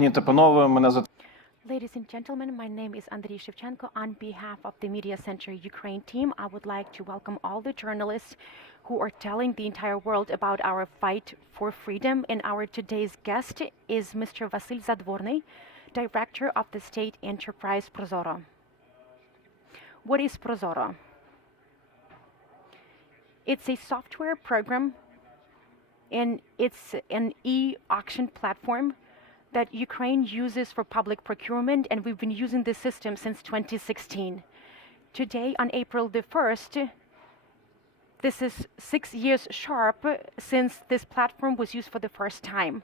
Пані та панове, мене звати Ladies and gentlemen, my name is Andriy Shevchenko. On behalf of the Mediacentru Ukraine team, I would like to welcome all the journalists who are telling the entire world about our fight for freedom. And our today's guest is Mr. Vasyl Zadvornyi, Director of the State Enterprise ProZorro. What is ProZorro? It's a software program and it's an e-auction platform that Ukraine uses for public procurement, and we've been using this system since 2016. Today, on April the 1st, this is 6 years sharp since this platform was used for the first time.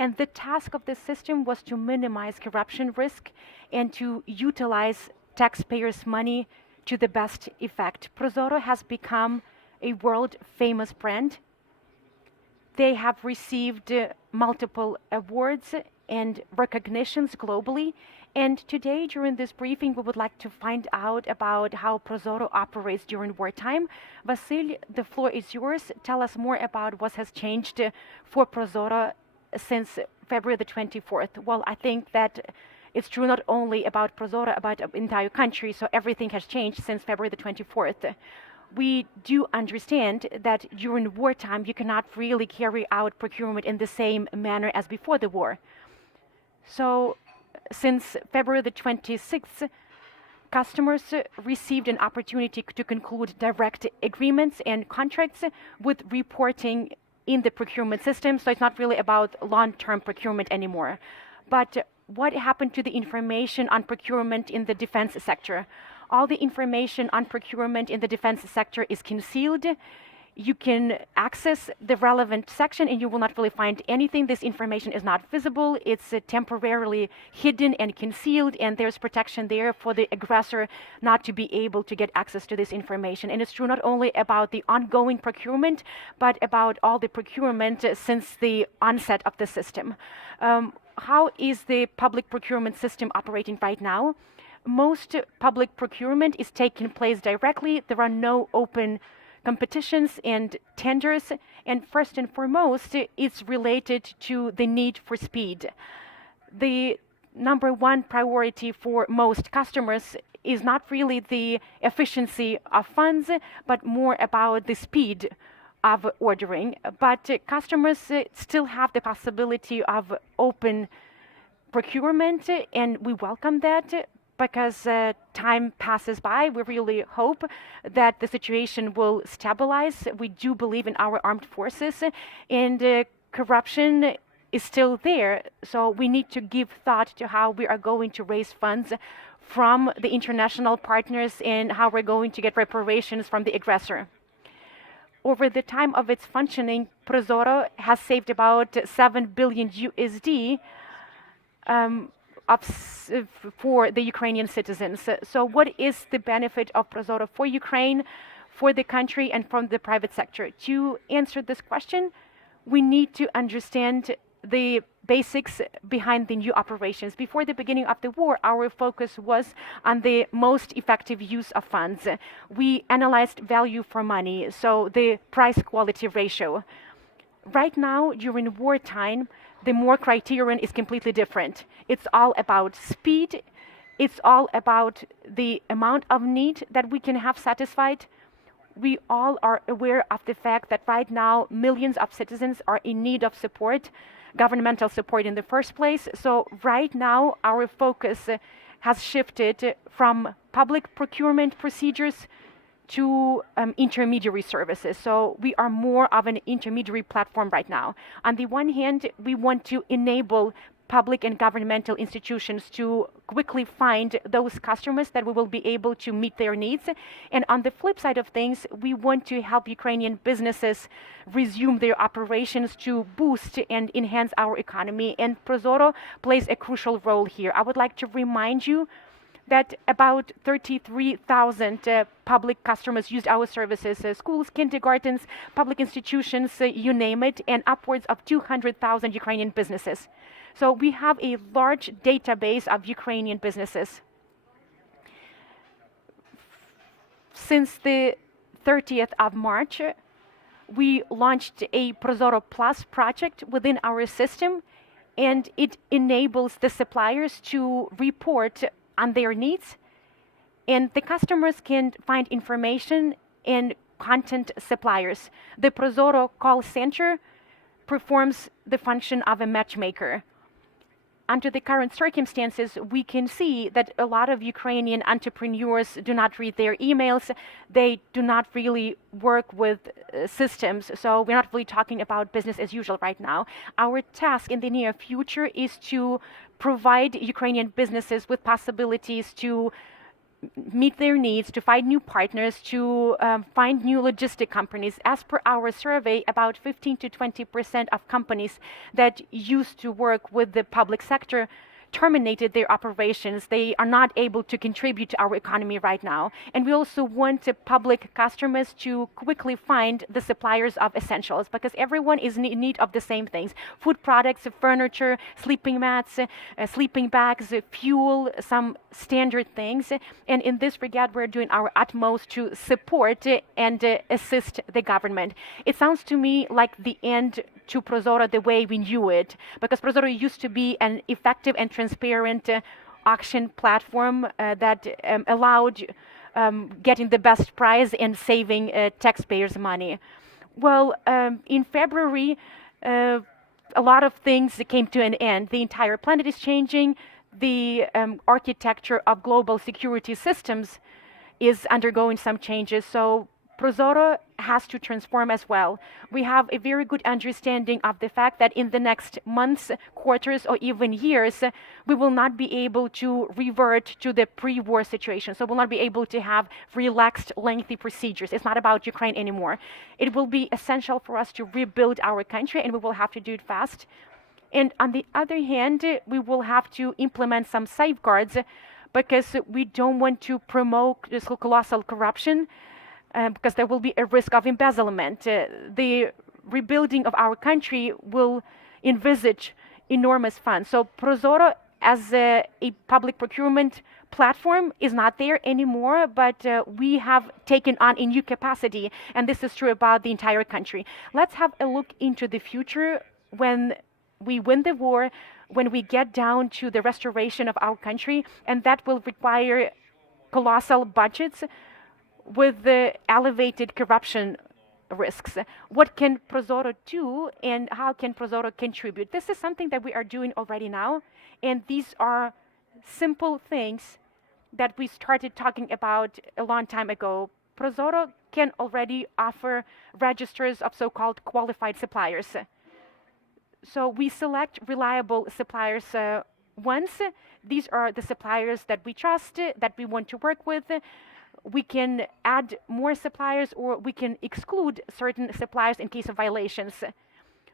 And the task of this system was to minimize corruption risk and to utilize taxpayers' money to the best effect. ProZorro has become a world-famous brand. They have received multiple awards and recognitions globally. And today, during this briefing, we would like to find out about how ProZorro operates during wartime. Vasyl, the floor is yours. Tell us more about what has changed for ProZorro since February the 24th. Well, I think that it's true not only about ProZorro, about the entire country, so everything has changed since February the 24th. We do understand that during wartime, you cannot really carry out procurement in the same manner as before the war. So, since February the 26th, customers received an opportunity to conclude direct agreements and contracts with reporting in the procurement system. So it's not really about long-term procurement anymore. But what happened to the information on procurement in the defense sector? All the information on procurement in the defense sector is concealed. You can access the relevant section and you will not really find anything. This information is not visible. It's temporarily hidden and concealed, and there's protection there for the aggressor not to be able to get access to this information. And it's true not only about the ongoing procurement, but about all the procurement since the onset of the system. How is the public procurement system operating right now? Most public procurement is taking place directly. There are no open competitions and tenders, and first and foremost, it's related to the need for speed. The number one priority for most customers is not really the efficiency of funds, but more about the speed of ordering. But customers still have the possibility of open procurement, and we welcome that. Because time passes by, we really hope that the situation will stabilize. We do believe in our armed forces, and corruption is still there. So we need to give thought to how we are going to raise funds from the international partners and how we're going to get reparations from the aggressor. Over the time of its functioning, ProZorro has saved about 7 billion USD for the Ukrainian citizens. So what is the benefit of ProZorro for Ukraine, for the country, and from the private sector? To answer this question, we need to understand the basics behind the new operations. Before the beginning of the war, our focus was on the most effective use of funds. We analyzed value for money, so the price-quality ratio. Right now, during wartime, the more criterion is completely different. It's all about speed. It's all about the amount of need that we can have satisfied. We all are aware of the fact that right now millions of citizens are in need of support, governmental support in the first place. So right now our focus has shifted from public procurement procedures to intermediary services. So we are more of an intermediary platform right now. On the one hand, we want to enable public and governmental institutions to quickly find those customers that we will be able to meet their needs. And on the flip side of things, we want to help Ukrainian businesses resume their operations to boost and enhance our economy. And ProZorro plays a crucial role here. I would like to remind you that about 33,000 public customers used our services, schools, kindergartens, public institutions, you name it, and upwards of 200,000 Ukrainian businesses. So we have a large database of Ukrainian businesses. Since the 30th of March, we launched a ProZorro Plus project within our system, and it enables the suppliers to report on their needs, and the customers can find information in content suppliers. The ProZorro call center performs the function of a matchmaker. Under the current circumstances, we can see that a lot of Ukrainian entrepreneurs do not read their emails. They do not really work with systems. So we're not really talking about business as usual right now. Our task in the near future is to provide Ukrainian businesses with possibilities to meet their needs, to find new partners, to find new logistic companies. As per our survey, about 15 to 20% of companies that used to work with the public sector terminated their operations. They are not able to contribute to our economy right now. And we also want public customers to quickly find the suppliers of essentials, because everyone is in need of the same things: food products, furniture, sleeping mats, sleeping bags, fuel, some standard things. And in this regard, we're doing our utmost to support and assist the government. It sounds to me like the end to ProZorro the way we knew it, because ProZorro used to be an effective and transparent auction platform that allowed getting the best price and saving taxpayers' money. Well, in February, a lot of things came to an end. The entire planet is changing. The architecture of global security systems is undergoing some changes. So ProZorro has to transform as well. We have a very good understanding of the fact that in the next months, quarters, or even years, we will not be able to revert to the pre-war situation. So we'll not be able to have relaxed, lengthy procedures. It's not about Ukraine anymore. It will be essential for us to rebuild our country, and we will have to do it fast. And on the other hand, we will have to implement some safeguards, because we don't want to promote this colossal corruption, because there will be a risk of embezzlement. The rebuilding of our country will envisage enormous funds. So ProZorro as a public procurement platform is not there anymore, but we have taken on a new capacity, and this is true about the entire country. Let's have a look into the future when we win the war, when we get down to the restoration of our country, and that will require colossal budgets with the elevated corruption risks. What can ProZorro do, and how can ProZorro contribute? This is something that we are doing already now, and these are simple things that we started talking about a long time ago. ProZorro can already offer registers of so-called qualified suppliers. So we select reliable suppliers once. These are the suppliers that we trust, that we want to work with. We can add more suppliers, or we can exclude certain suppliers in case of violations.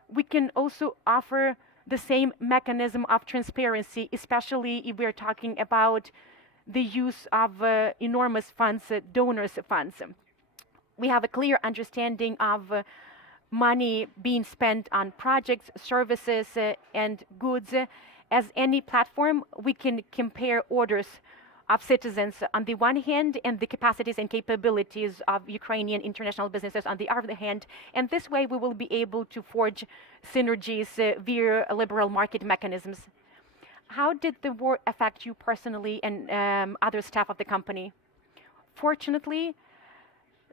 We can also offer the same mechanism of transparency, especially if we're talking about the use of enormous funds, donors' funds. We have a clear understanding of money being spent on projects, services, and goods. As any platform, we can compare orders of citizens on the one hand, and the capacities and capabilities of Ukrainian international businesses on the other hand. And this way we will be able to forge synergies via liberal market mechanisms. How did the war affect you personally and other staff of the company? Fortunately,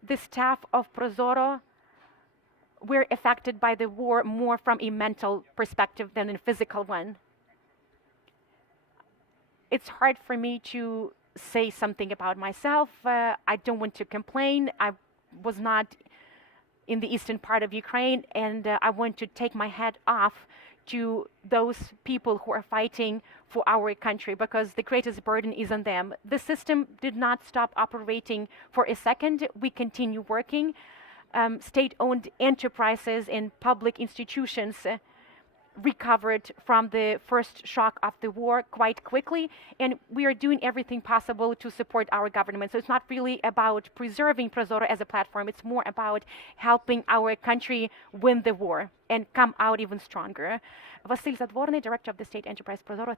the staff of ProZorro were affected by the war more from a mental perspective than a physical one. It's hard for me to say something about myself. I don't want to complain. I was not in the eastern part of Ukraine, and I want to take my hat off to those people who are fighting for our country, because the greatest burden is on them. The system did not stop operating for a second. We continue working. State-owned enterprises and public institutions recovered from the first shock of the war quite quickly, and we are doing everything possible to support our government. So it's not really about preserving ProZorro as a platform, it's more about helping our country win the war and come out even stronger. Vasyl Zadvornyi, Director of the State Enterprise ProZorro.